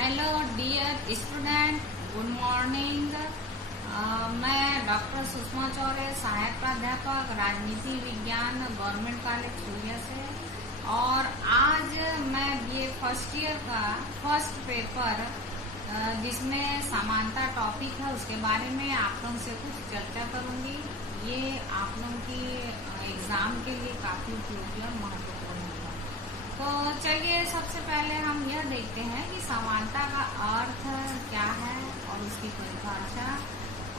Hello dear student, good morning. मैं doctor Sushma Chaure, सहायक प्राध्यापक राजनीति विज्ञान, गवर्नमेंट कॉलेज छुरिया से। और आज मैं बीए फर्स्ट ईयर का फर्स्ट पेपर जिसमें समानता टॉपिक है उसके बारे में आप लोगों से कुछ चर्चा करूंगी। ये आप लोगों की एग्जाम के लिए काफी उपयोगी और महत्वपूर्ण होगा। तो चलिए सबसे पहले हम यह देखते हैं कि समानता का अर्थ क्या है और उसकी परिभाषा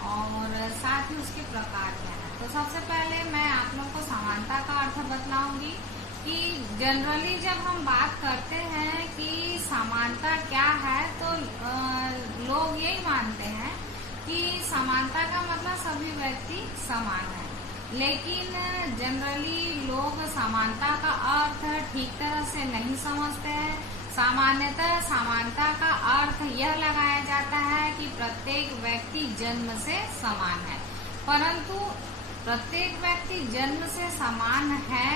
और साथ ही उसके प्रकार क्या है। तो सबसे पहले मैं आप लोगों को समानता का अर्थ बतलाऊंगी कि जनरली जब हम बात करते हैं कि समानता क्या है तो लोग यही मानते हैं कि समानता का मतलब सभी व्यक्ति समान है, लेकिन जनरली लोग समानता का अर्थ ठीक तरह से नहीं समझते हैं। सामान्यतः समानता का अर्थ यह लगाया जाता है कि प्रत्येक व्यक्ति जन्म से समान है, परंतु प्रत्येक व्यक्ति जन्म से समान है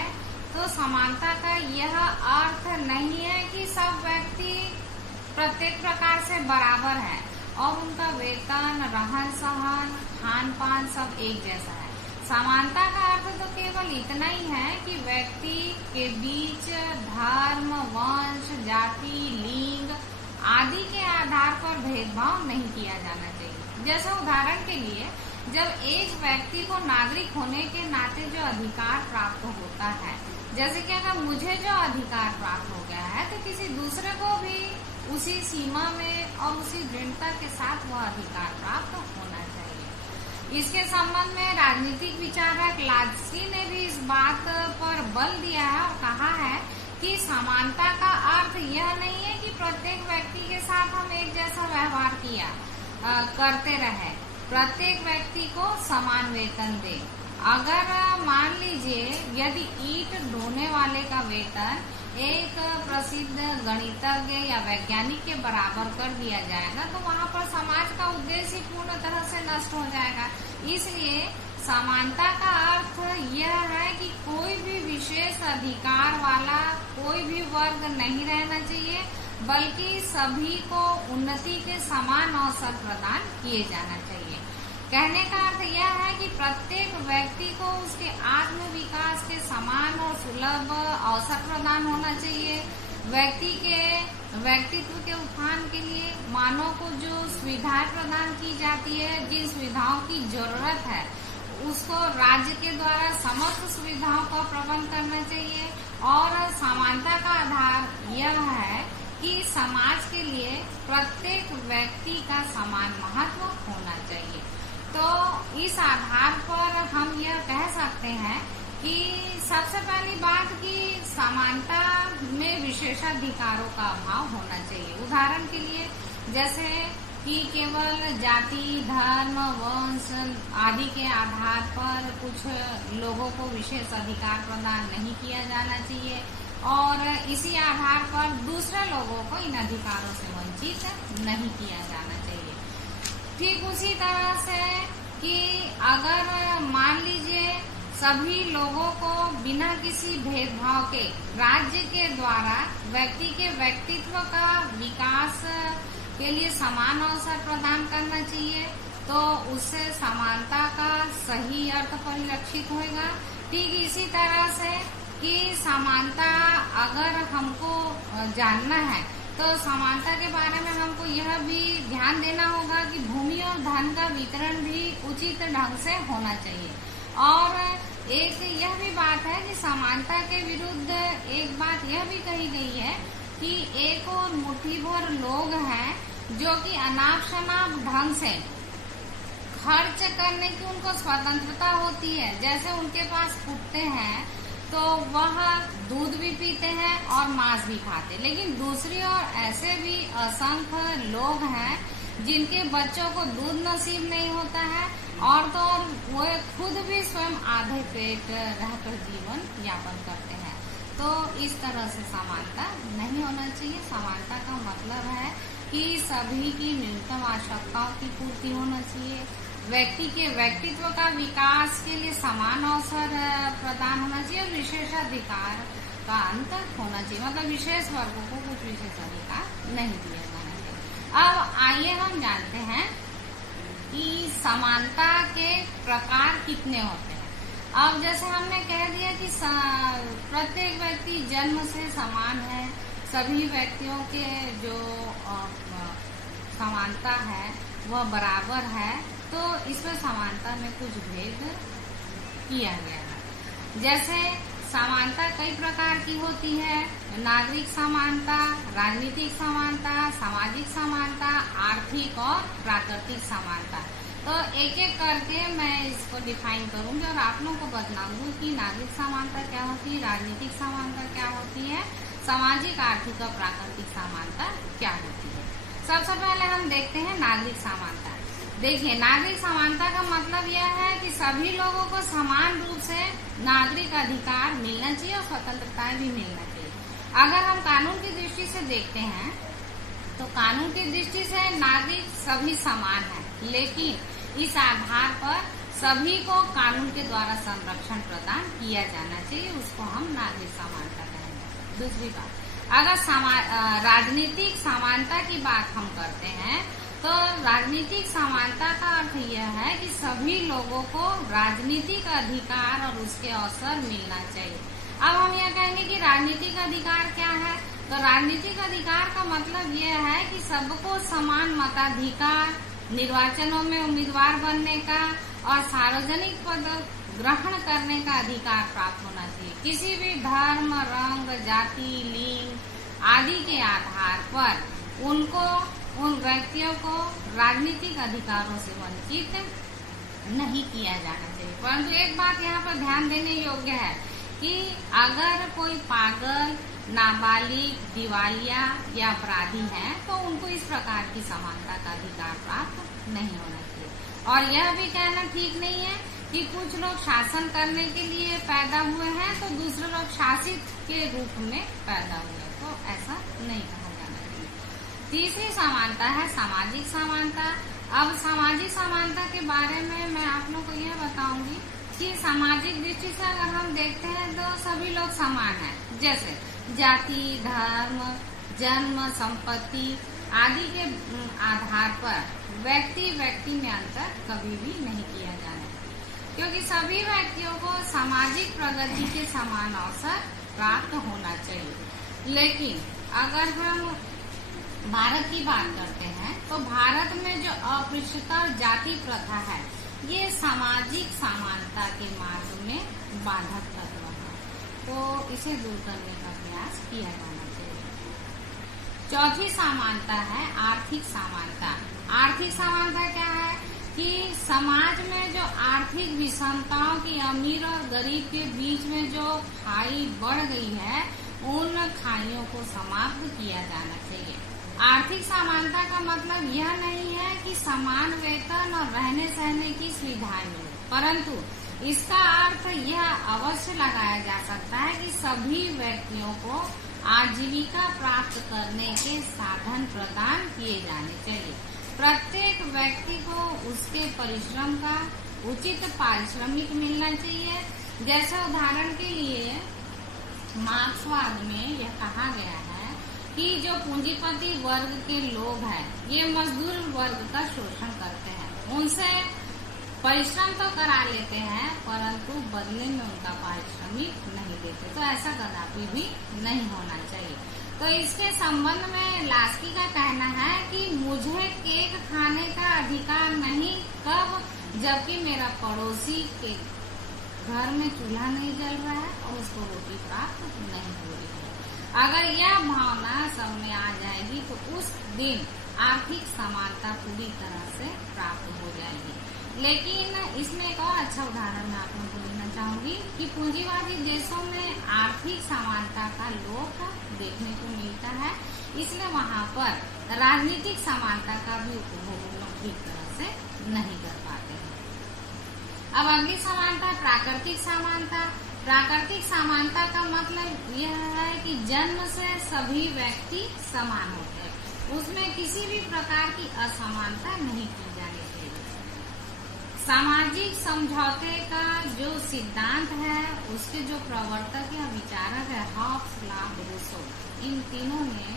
तो समानता का यह अर्थ नहीं है कि सब व्यक्ति प्रत्येक प्रकार से बराबर है और उनका वेतन, रहन सहन, खान पान सब एक जैसा है। समानता का अर्थ तो केवल इतना ही है कि व्यक्ति के बीच धर्म, वंश, जाति, लिंग आदि के आधार पर भेदभाव नहीं किया जाना चाहिए। जैसे उदाहरण के लिए, जब एक व्यक्ति को नागरिक होने के नाते जो अधिकार प्राप्त होता है, जैसे कि अगर मुझे जो अधिकार प्राप्त हो गया है तो किसी दूसरे को भी उसी सीमा में और उसी दृढ़ता के साथ वह अधिकार प्राप्त होना चाहिए। इसके संबंध में राजनीतिक विचारक लाजसी ने भी इस बात पर बल दिया है और कहा है कि समानता का अर्थ यह नहीं है कि प्रत्येक व्यक्ति के साथ हम एक जैसा व्यवहार करते रहे, प्रत्येक व्यक्ति को समान वेतन दे। अगर मान लीजिए यदि ईंट ढोने वाले का वेतन एक प्रसिद्ध गणितज्ञ या वैज्ञानिक के बराबर कर दिया जाएगा तो वहाँ पर समाज का उद्देश्य पूर्ण तरह से नष्ट हो जाएगा। इसलिए समानता का अर्थ यह है कि कोई भी विशेष अधिकार वाला कोई भी वर्ग नहीं रहना चाहिए, बल्कि सभी को उन्नति के समान अवसर प्रदान किए जाना चाहिए। कहने का अर्थ यह है कि प्रत्येक व्यक्ति को उसके आत्म विकास के समान और सुलभ अवसर प्रदान होना चाहिए। व्यक्ति के व्यक्तित्व के उत्थान के लिए मानव को जो सुविधाएं प्रदान की जाती है, जिन सुविधाओं की जरूरत है उसको राज्य के द्वारा समस्त सुविधाओं का प्रबंध करना चाहिए। और समानता का आधार यह है कि समाज के लिए प्रत्येक व्यक्ति का समान महत्व होना चाहिए। तो इस आधार पर हम यह कह सकते हैं कि सबसे पहली बात कि समानता में विशेषाधिकारों का अभाव होना चाहिए। उदाहरण के लिए जैसे कि केवल जाति, धर्म, वंश आदि के आधार पर कुछ लोगों को विशेष अधिकार प्रदान नहीं किया जाना चाहिए और इसी आधार पर दूसरे लोगों को इन अधिकारों से वंचित नहीं किया जाना चाहिए। ठीक उसी तरह से कि अगर मान लीजिए सभी लोगों को बिना किसी भेदभाव के राज्य के द्वारा व्यक्ति के व्यक्तित्व का विकास के लिए समान अवसर प्रदान करना चाहिए तो उससे समानता का सही अर्थ परिलक्षित होगा। ठीक इसी तरह से कि समानता अगर हमको जानना है तो समानता के बारे में हमको यह भी ध्यान देना होगा कि भूमि और धन का वितरण भी उचित ढंग से होना चाहिए। और एक यह भी बात है कि समानता के विरुद्ध एक बात यह भी कही गई है कि एक और मुट्ठी भर लोग हैं जो कि अनाप शनाप ढंग से खर्च करने की उनको स्वतंत्रता होती है। जैसे उनके पास कुत्ते हैं तो वह दूध भी पीते हैं और मांस भी खाते, लेकिन दूसरी ओर ऐसे भी असंख्य लोग हैं जिनके बच्चों को दूध नसीब नहीं होता है और तो और वो खुद भी स्वयं आधे पेट रहकर जीवन यापन करते हैं। तो इस तरह से समानता नहीं होना चाहिए। समानता का मतलब है कि सभी की न्यूनतम आवश्यकताओं की पूर्ति होना चाहिए, व्यक्ति के व्यक्तित्व का विकास के लिए समान अवसर प्रदान होना चाहिए और विशेषाधिकार का अंत होना चाहिए। मतलब विशेष वर्गों को कुछ विशेष अधिकार नहीं दिया जाना चाहिए। अब आइए हम जानते हैं कि समानता के प्रकार कितने होते हैं। अब जैसे हमने कह दिया कि प्रत्येक व्यक्ति जन्म से समान है, सभी व्यक्तियों के जो समानता है वह बराबर है, तो इसमें समानता में कुछ भेद किया गया है। जैसे समानता कई प्रकार की होती है, नागरिक समानता, राजनीतिक समानता, सामाजिक समानता, आर्थिक और प्राकृतिक समानता। तो एक एक करके मैं इसको डिफाइन करूंगी और आप लोगों को बताऊंगी कि नागरिक समानता क्या होती है, राजनीतिक समानता क्या होती है, सामाजिक, आर्थिक और प्राकृतिक समानता क्या होती है। सबसे पहले हम देखते हैं नागरिक समानता। देखिए, नागरिक समानता का मतलब यह है कि सभी लोगों को समान रूप से नागरिक अधिकार मिलना चाहिए और स्वतंत्रताएं भी मिलना चाहिए। अगर हम कानून की दृष्टि से देखते हैं तो कानून की दृष्टि से नागरिक सभी समान है, लेकिन इस आधार पर सभी को कानून के द्वारा संरक्षण प्रदान किया जाना चाहिए, उसको हम नागरिक समानता कहेंगे। दूसरी बात, अगर राजनीतिक समानता की बात हम करते हैं तो राजनीतिक समानता का अर्थ यह है कि सभी लोगों को राजनीतिक अधिकार और उसके अवसर मिलना चाहिए। अब हम यह कहेंगे कि राजनीतिक अधिकार क्या है, तो राजनीतिक अधिकार का मतलब यह है कि सबको समान मताधिकार, निर्वाचनों में उम्मीदवार बनने का और सार्वजनिक पद ग्रहण करने का अधिकार प्राप्त होना चाहिए। किसी भी धर्म, रंग, जाति, लिंग आदि के आधार पर उन व्यक्तियों को राजनीतिक अधिकारों से वंचित नहीं किया जाना चाहिए। परंतु एक बात यहाँ पर ध्यान देने योग्य है कि अगर कोई पागल, नाबालिग, दिवालिया या अपराधी है तो उनको इस प्रकार की समानता का अधिकार प्राप्त नहीं होना चाहिए। और यह भी कहना ठीक नहीं है कि कुछ लोग शासन करने के लिए पैदा हुए हैं तो दूसरे लोग शासित के रूप में पैदा हुए, तो ऐसा नहीं कहा जाना चाहिए। तीसरी समानता है सामाजिक समानता। अब सामाजिक समानता के बारे में मैं आप लोगों को यह बताऊंगी कि सामाजिक दृष्टि से अगर हम देखते हैं तो सभी लोग समान हैं। जैसे जाति, धर्म, जन्म, संपत्ति आदि के आधार पर व्यक्ति में अंतर कभी भी नहीं किया जाना चाहिए, क्योंकि सभी व्यक्तियों को सामाजिक प्रगति के समान अवसर प्राप्त होना चाहिए। लेकिन अगर हम भारत की बात करते हैं तो भारत में जो अस्पृश्यता और जाति प्रथा है ये सामाजिक समानता के मार्ग में बाधक तत्व है, तो इसे दूर करने का प्रयास किया जाना चाहिए। चौथी समानता है आर्थिक समानता। आर्थिक समानता क्या है कि समाज में जो आर्थिक विषमताओं की अमीर और गरीब के बीच में जो खाई बढ़ गई है उन खाइयों को समाप्त किया जाना चाहिए। आर्थिक समानता का मतलब यह नहीं है कि समान वेतन और रहने सहने की सुविधाएं मिले, परंतु इसका अर्थ यह अवश्य लगाया जा सकता है कि सभी व्यक्तियों को आजीविका प्राप्त करने के साधन प्रदान किए जाने चाहिए। प्रत्येक व्यक्ति को उसके परिश्रम का उचित पारिश्रमिक मिलना चाहिए। जैसे उदाहरण के लिए मार्क्सवाद में यह कहा गया है कि जो पूंजीपति वर्ग के लोग हैं ये मजदूर वर्ग का शोषण करते हैं, उनसे परिश्रम तो करा लेते हैं परंतु बदले में उनका पारिश्रमिक नहीं देते, तो ऐसा कदापि भी नहीं होना चाहिए। तो इसके संबंध में लास्की का कहना है कि मुझे केक खाने का अधिकार नहीं, कब, जबकि मेरा पड़ोसी के घर में चूल्हा नहीं जल रहा है और उसको रोटी प्राप्त नहीं हो रही है। अगर यह भावना सब में आ जाएगी तो उस दिन आर्थिक समानता पूरी तरह से प्राप्त हो जाएगी। लेकिन इसमें एक और अच्छा उदाहरण मैं आप लोगों को देना चाहूंगी कि पूंजीवादी देशों में आर्थिक समानता का लोप देखने को मिलता है, इसलिए वहाँ पर राजनीतिक समानता का भी उपभोग लोग ठीक तरह से नहीं कर पाते हैं। अब अगली समानता प्राकृतिक समानता। प्राकृतिक समानता का मतलब यह है कि जन्म से सभी व्यक्ति समान होते हैं, उसमें किसी भी प्रकार की असमानता नहीं की जानी चाहिए। सामाजिक समझौते का जो सिद्धांत है उसके जो प्रवर्तक या विचारक है हॉब्स, लॉ, रूसो, इन तीनों ने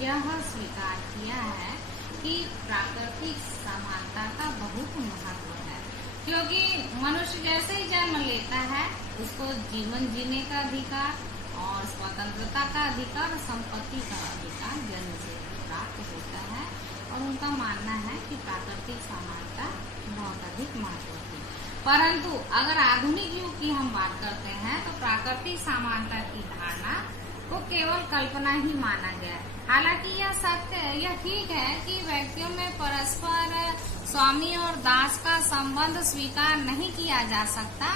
यह स्वीकार किया है कि प्राकृतिक समानता का बहुत महत्व है, क्योंकि मनुष्य जैसे ही जन्म लेता है उसको जीवन जीने का अधिकार और स्वतंत्रता का अधिकार, संपत्ति का अधिकार जन्म से प्राप्त होता है। और उनका मानना है कि प्राकृतिक समानता बहुत अधिक महत्वपूर्ण है। परंतु अगर आधुनिक युग की हम बात करते हैं तो प्राकृतिक समानता की धारणा को केवल कल्पना ही माना गया है। हालांकि यह सत्य, यह ठीक है कि व्यक्तियों में परस्पर स्वामी और दास का संबंध स्वीकार नहीं किया जा सकता,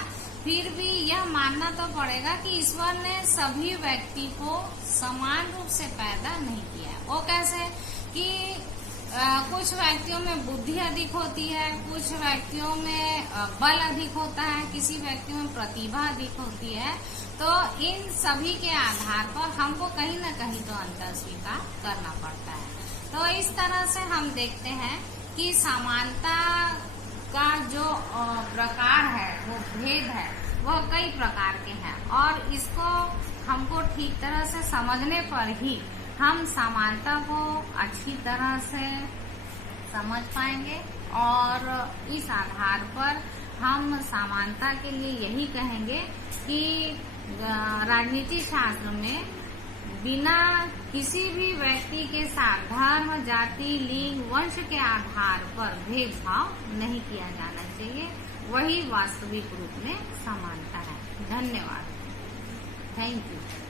फिर भी यह मानना तो पड़ेगा कि ईश्वर ने सभी व्यक्ति को समान रूप से पैदा नहीं किया। वो कैसे कि कुछ व्यक्तियों में बुद्धि अधिक होती है, कुछ व्यक्तियों में बल अधिक होता है, किसी व्यक्तियों में प्रतिभा अधिक होती है। तो इन सभी के आधार पर हमको कहीं न कहीं तो अंतर स्वीकार करना पड़ता है। तो इस तरह से हम देखते हैं कि समानता का जो प्रकार है, वो भेद है, वह कई प्रकार के हैं और इसको हमको ठीक तरह से समझने पर ही हम समानता को अच्छी तरह से समझ पाएंगे। और इस आधार पर हम समानता के लिए यही कहेंगे कि राजनीति शास्त्र में बिना किसी भी व्यक्ति के साथ धर्म, जाति, लिंग, वंश के आधार पर भेदभाव नहीं किया जाना चाहिए। वही वास्तविक रूप में समानता है। धन्यवाद। Thank you.